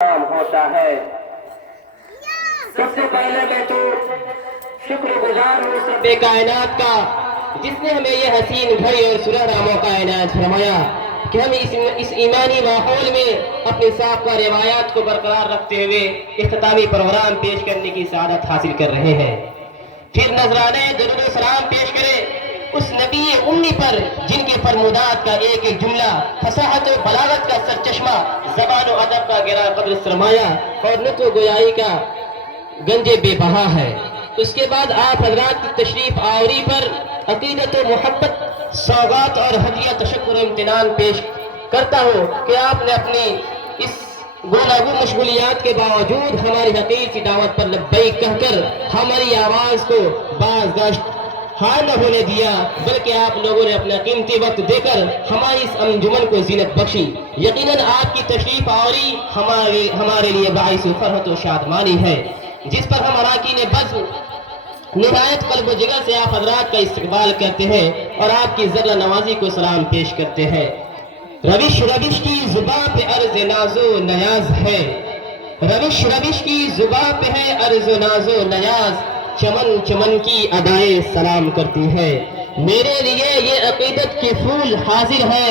काम होता है। सबसे पहले मैं तो शुक्रगुजार हूँ सब कायनात का, जिसने हमें ये हसीन घड़ी और सुनहरा मौका इनायत फरमाया कि हम इस ईमानी माहौल में अपने साबका रिवायात को बरकरार रखते हुए इख्तितामी प्रोग्राम पेश करने की सआदत हासिल कर रहे हैं। फिर नजराने दुरूद व सलाम पेश करें उस नबी उम्मी पर जिनके फरमुदात का एक एक जुमला फसाहत और बलागत का सरचश्मा, ज़बान और अदब का गिरा कद्र सरमाया और नुत्क़ गोयाई का गंजे बेबहा है। उसके बाद आप हजरात की तशरीफ आवरी पर अकीदत और मोहब्बत, सौगात और हदिया तशक्कुर और इम्तिनान पेश करता हूँ कि आपने अपनी इस गुनागू मशगूलियात के बावजूद हमारी हकीर की दावत पर लब्बैक कहकर हमारी आवाज़ को बाज़दाश्त हार न होने दिया, बल्कि आप लोगों ने अपना कीमती वक्त देकर हमारी इस अंजुमन को जीनत बख्शी। यकीनन आपकी तशरीफ आवरी हमारे लिए बाइस फरहत और शादमानी है, जिस पर हम अराकीन बज़्म निहायत क़ल्ब व जिगर से आप हज़रात का इस्तक़बाल करते हैं और आपकी ज़र्रा नवाजी को सलाम पेश करते हैं। रविश रविश की ज़ुबां पे अर्ज़ नाज़ो नयाज़ है, रविश रविश की ज़ुबां पे है अर्ज़ नाज़ो नयाज़, चमन चमन की अदाए सलाम करती है। मेरे लिए ये अकीदत के फूल हाजिर है,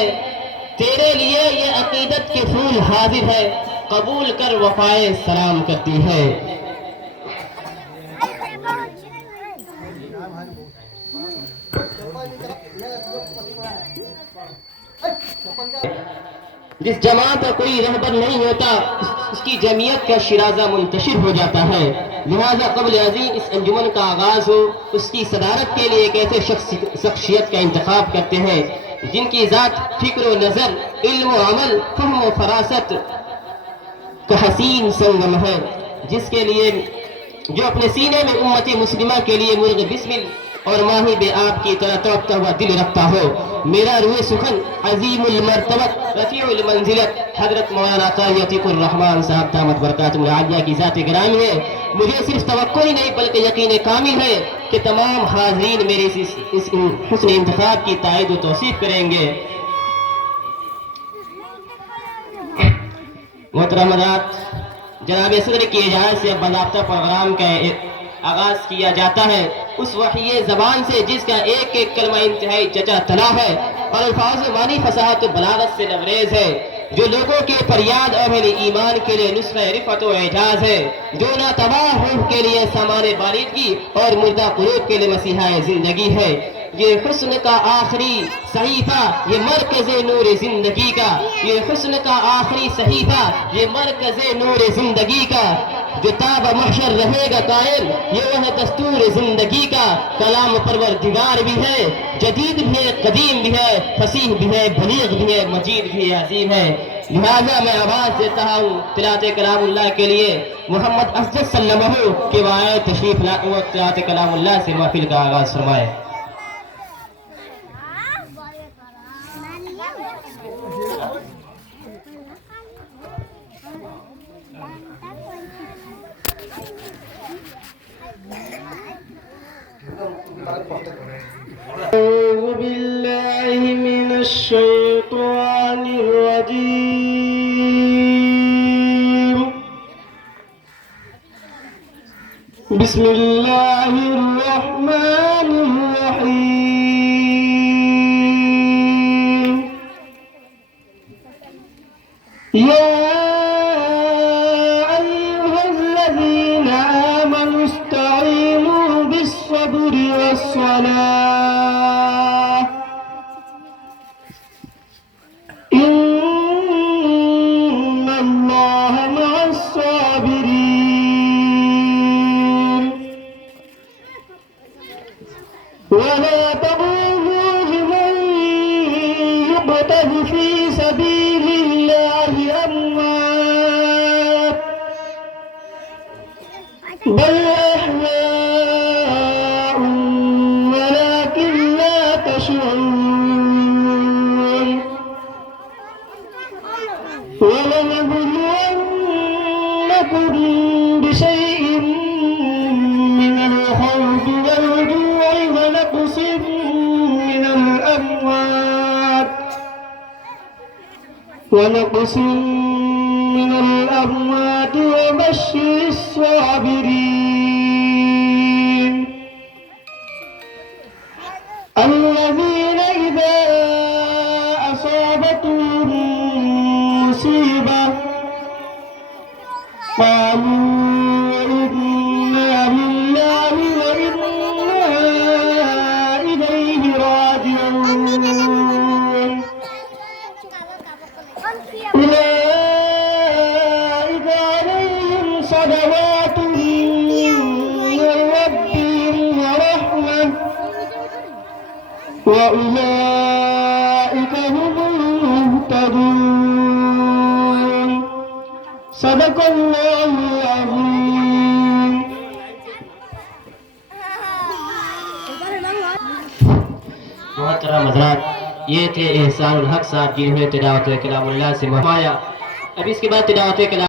तेरे लिए ये अकीदत के फूल हाजिर है, कबूल कर वफ़ाए सलाम करती है। जिस जमात का कोई रहबर नहीं होता उसकी जमीयत का शिराजा मुंतशिर हो जाता है। लिहाजा क़ब्ल अज़ीम इस अंजुमन का आगाज़ हो, उसकी सदारत के लिए एक ऐसे शख्सियत का इंतखाब करते हैं जिनकी ज़ात फ़िक्र व नज़र, इल्म व अमल, फ़हम व फ़रासत का हसीन संगम है, जिसके लिए जो अपने सीने में उम्मत मुस्लिमा के लिए मुर्ग़ बिस्मिल और माही बे आप की तरह तड़पता हुआ दिल रखता हो। मेरा रूह सुखन अजीमुल मर्तबत रफ़ीउल मंजिलत हज़रत मौलाना क़ाज़ी अतीक़ुर रहमान साहब दामत बरकातुहुल आलिया की ज़ात गिरामी है। मुझे सिर्फ तवक्को ही नहीं बल्कि यकीन कामिल है कि तमाम हाज़रीन मेरे इस हुस्न इंतखाब की तायद व तौसीफ़ करेंगे। मोहतरम हज़रात, जनाब सदर की इजाज़त से बाज़ाब्ता प्रोग्राम का आगाज़ किया जाता है उस वही ज़बान से जिसका एक एक कलमा इंतहाई चचा तला है और अल्फाज़ मानी फसाहत और बलागत से लबरेज है, जो लोगों के फरियाद और अहले ईमान के लिए नुस्ख़े रिफ़त व एजाज़ है, जो नातबाह रूह के लिए सामाने बारीदगी और मुर्दा क़ुलूब के लिए मसीहा ज़िंदगी है। ये हुस्न का आखिरी सहीफ़ा, ये मरकज़े नूर ज़िंदगी का, ये हुस्न का आखिरी सहीफ़ा, ये मरकज़े नूर ज़िंदगी का, जो ताब महशर रहेगा कायम, ये वह दस्तूर ज़िंदगी का। कलाम परवरदिगार भी है, जदीद भी है, कदीम भी है, फसीह भी है, बलीग भी है, मजीद भी है, अज़ीम है। लिहाजा मैं आवाज़ देता हूँ तिलावत कलामुल्लाह के लिए मोहम्मद असद सल्लल्लाहु के वाए तशरीफ़ ला व तिलावत कलामुल्लाह से महफिल का आगाज़ फरमाए। أعوذ بالله من الشيطان الرجيم. بسم الله الرحمن الرحيم. يا أيها الذين آمنوا استعينوا بالصبر والصلاة إن الله مع الصابرين. ولا تقولوا لمن يقتل في سبيل الله أموات بل أحياء ولكن لا تشعرون. ولنبلونكم بشيء من الخوف والجوع ونقص من الأموال وبشر الصابرين الذين إذا أصابتهم مصيبة قالوا إنا لله وإنا إليه راجعون أولئك عليهم صلوات من ربهم ورحمة وأولئك هم المهتدون صدق الله العظيم. محترم حضرات، یہ تھے احسان الحق صاحب جنہوں نے تلاوت کلام اللہ سے مہمایا. اب اس کے بعد تلاوت کلام